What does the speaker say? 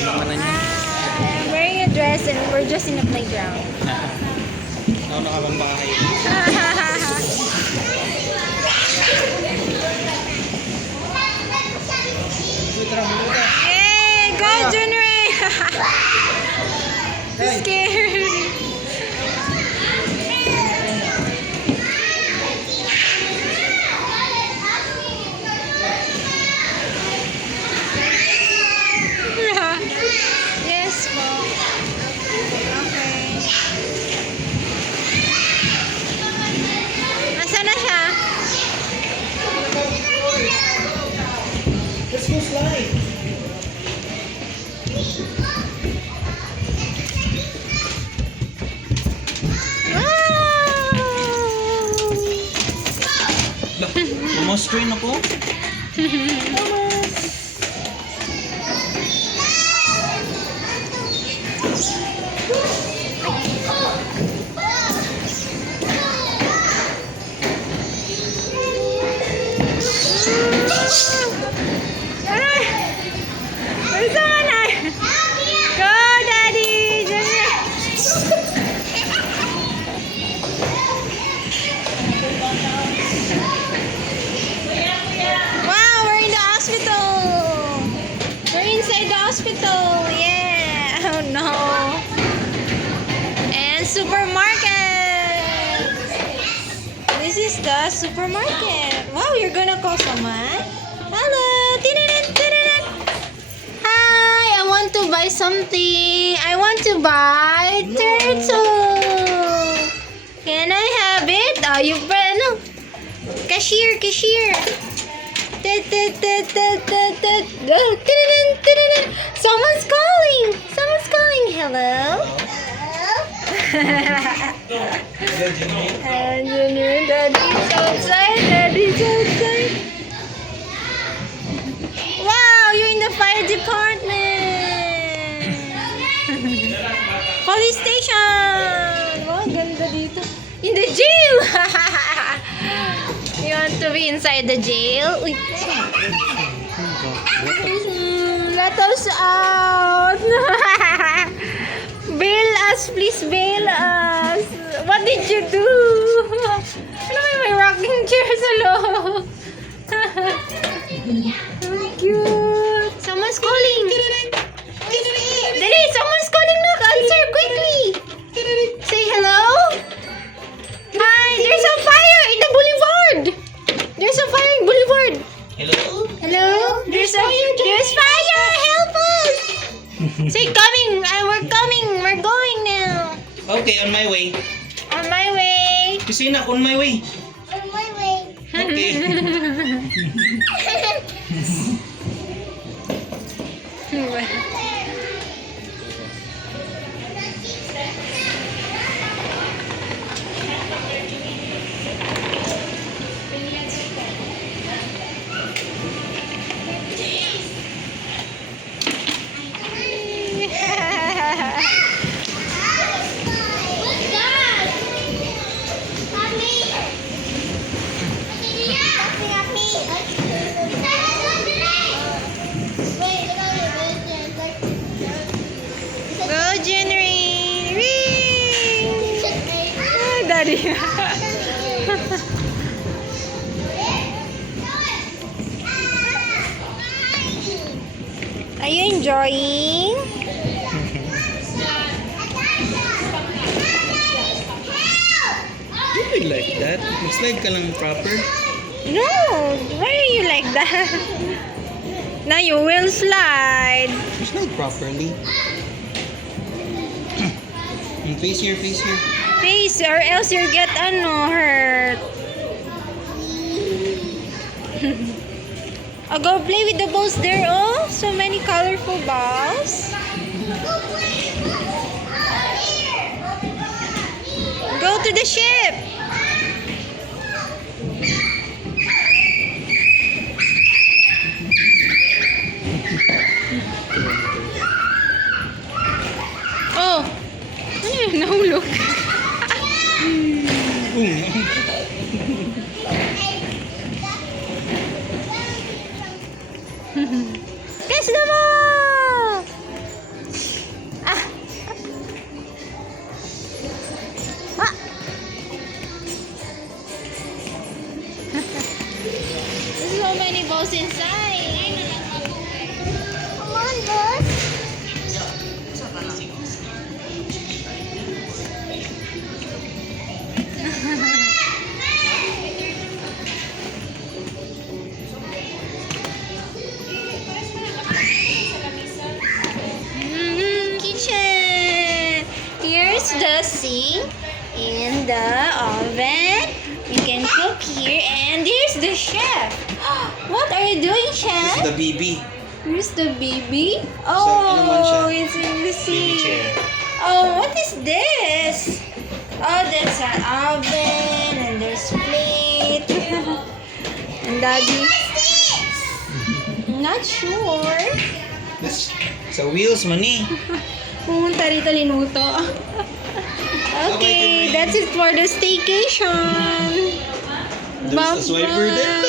Naman niya. I'm wearing a dress and we're just in a playground. Nauna ka bang bahay? Yay! Go, Junrei! I'm scared. Yes, po. Okay. Nasaan na siya? Let's go slide. Lumostrain ako. Go, Daddy! Wow, we're in the hospital! We're inside the hospital! Yeah! Oh no! And supermarket! This is the supermarket. Wow, you're gonna call someone? Hello! Hi, I want to buy something. I want to buy turtle. Can I have it? Oh, you no. Cashier. Someone's calling. Hello. And Daddy's outside. Wow, you're in the fire department. Police station. Wow, ganda dito. In the jail. You want to be inside the jail? Uy, let us out. Bail us, please bail us. What did you do? Ano may rocking chair sa loob? So cute. Someone's calling. Dali, someone's calling. Look, answer quickly. Say hello. Hi, there's a fire in the boulevard. There's a fire in boulevard. Hello. There's fire. Help us. Say coming. We're coming. We're going now. Okay, on my way. On my way. Christina, on my way. Okay. Go, January! Whee! Oh, Daddy. Are you enjoying? You would like that. Mag-slide ka lang proper. No, why are you like that? Now you will slide. You slide properly. Face here. Face or else you'll get hurt. Oh, go play with the balls there. Oh, so many colorful balls. Go to the ship. Oh, ano yun? Nahulog. Here's the sink and the oven. You can cook here. And there's the chef. What are you doing, This chef? is the BB. Here's the baby. ano naman siya? Oh, it's in the BB sink. chair. Oh, what is this? Oh, that's an oven. And there's plate. And daddy. I'm not sure. This, sa wheels, mani. Pumunta rito linuto. Okay, that's it for the staycation. There's a swiper there.